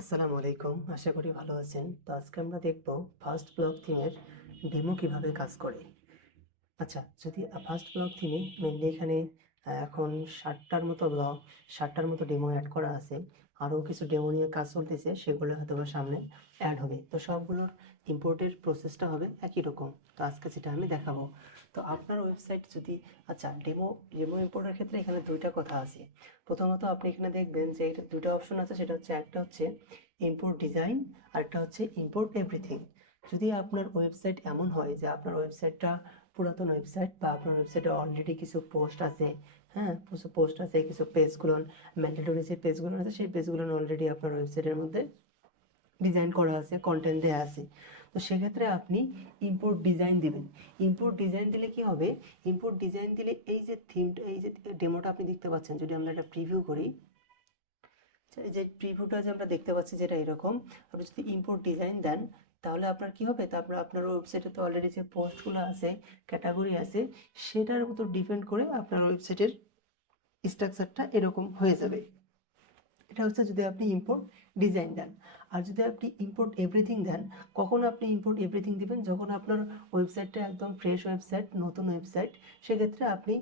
আসসালামু আলাইকুম, আশা করি ভালো আছেন। তো আজকে আমরা দেখব ফার্স্ট ব্লক থিমের ডেমো কিভাবে কাজ করে। আচ্ছা, যদি ফার্স্ট ব্লক থিমে মেনলি এখানে এখন 60টার মতো ডেমো অ্যাড করা আছে। আরও কিছু ডেমো নিয়ে কাজ চলতেছে, সেগুলো হয়তো বা সামনে অ্যাড হবে। তো সবগুলোর ইম্পোর্টের প্রসেসটা হবে একই রকম। তো আজকে সেটা আমি দেখাবো। তো আপনার ওয়েবসাইট যদি আচ্ছা ডেমো ডেমো ইম্পোর্টের ক্ষেত্রে এখানে দুইটা কথা আছে। প্রথমত আপনি এখানে দেখবেন যে এটা দুটো অপশন আছে, সেটা হচ্ছে একটা হচ্ছে ইম্পোর্ট ডিজাইন আর একটা হচ্ছে ইম্পোর্ট এভরিথিং। যদি আপনার ওয়েবসাইট এমন হয় যে আপনার ওয়েবসাইটটা পুরাতন ওয়েবসাইট বা আপনার ওয়েবসাইটে অলরেডি কিছু পোস্ট আছে, হ্যাঁ কিছু পোস্ট আছে, কিছু পেজগুলো ম্যান্ডেটরি যে পেজগুলো আছে সেই পেজগুলো অলরেডি আপনার ওয়েবসাইটের মধ্যে ডিজাইন করা আছে, কন্টেন্ট দেওয়া আছে। তো সেক্ষেত্রে আপনি ইম্পোর্ট ডিজাইন দিবেন। ইম্পোর্ট ডিজাইন দিলে কি হবে, ইম্পোর্ট ডিজাইন দিলে এই যে থিমটা, এই যে ডেমোটা আপনি দেখতে পাচ্ছেন, যদি আমরা একটা প্রিভিউ করি, এই যে প্রিভিউটা যে আমরা দেখতে পাচ্ছি যেটা এরকম, আপনি যদি ইম্পোর্ট ডিজাইন দেন তাহলে আপনার কি হবে, তারপর আপনার ওয়েবসাইটে তো অলরেডি যে পোস্টগুলো আছে, ক্যাটাগরি আছে, সেটার উপর ডিপেন্ড করে আপনার ওয়েবসাইটের স্ট্রাকচারটা এরকম হয়ে যাবে। এটা হচ্ছে যদি আপনি ইম্পোর্ট ডিজাইন দেন। আর যদি আপনি ইম্পোর্ট এভরিথিং দেন, কখন আপনি ইম্পোর্ট এভরিথিং দিবেন, যখন আপনার ওয়েবসাইটটা একদম ফ্রেশ ওয়েবসাইট, নতুন ওয়েবসাইট, সেক্ষেত্রে আপনি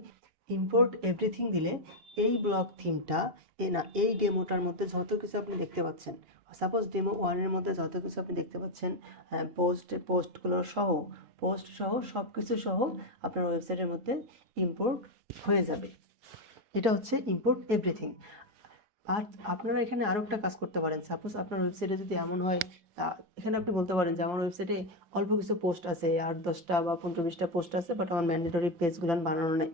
ইম্পোর্ট এভরিথিং দিলে এই ব্লক থিমটা এই ডেমোটার মধ্যে যত কিছু আপনি দেখতে পাচ্ছেন, সাপোজ ডেমো ওয়ানের মধ্যে যত কিছু আপনি দেখতে পাচ্ছেন, পোস্ট সহ সব কিছু সহ আপনার ওয়েবসাইটের মধ্যে ইম্পোর্ট হয়ে যাবে। এটা হচ্ছে ইম্পোর্ট এভরিথিং। আর আপনারা এখানে আরও একটা কাজ করতে পারেন। সাপোজ আপনার ওয়েবসাইটে যদি এমন হয়, এখানে আপনি বলতে পারেন যে আমার ওয়েবসাইটে অল্প কিছু পোস্ট আছে, 8-10টা বা 15-20টা পোস্ট আছে, বাট আমার ম্যান্ডেটরি পেজগুলো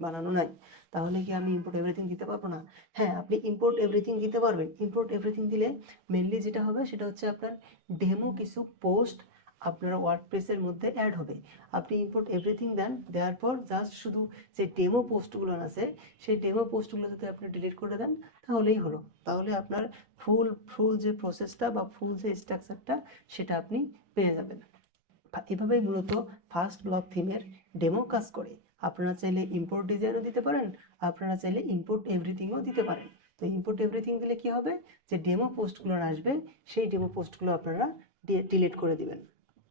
বানানো নাই। তাহলে কি আমি ইম্পোর্ট এভরিথিং দিতে পারবো না? হ্যাঁ, আপনি ইম্পোর্ট এভরিথিং দিতে পারবেন। ইম্পোর্ট এভরিথিং দিলে মেনলি যেটা হবে সেটা হচ্ছে আপনার ডেমো কিছু পোস্ট আপনার ওয়ার্ডপ্রেসের মধ্যে অ্যাড হবে। আপনি ইম্পোর্ট এভরিথিং দেওয়ার পর জাস্ট শুধু যে ডেমো পোস্টগুলো আছে, সেই ডেমো পোস্টগুলো যদি আপনি ডিলিট করে দেন তাহলেই হলো। তাহলে আপনার ফুল যে প্রসেসটা বা ফুল যে স্ট্রাকচারটা সেটা আপনি পেয়ে যাবেন। এভাবেই মূলত ফার্স্ট ব্লক থিমের ডেমো কাজ করে। আপনারা চাইলে ইম্পোর্ট ডিজাইনও দিতে পারেন, আপনারা চাইলে ইম্পোর্ট এভরিথিংও দিতে পারেন। তো ইম্পোর্ট এভরিথিং দিলে কি হবে, যে ডেমো পোস্টগুলো আসবে সেই ডেমো পোস্টগুলো আপনারা ডিলিট করে দিবেন।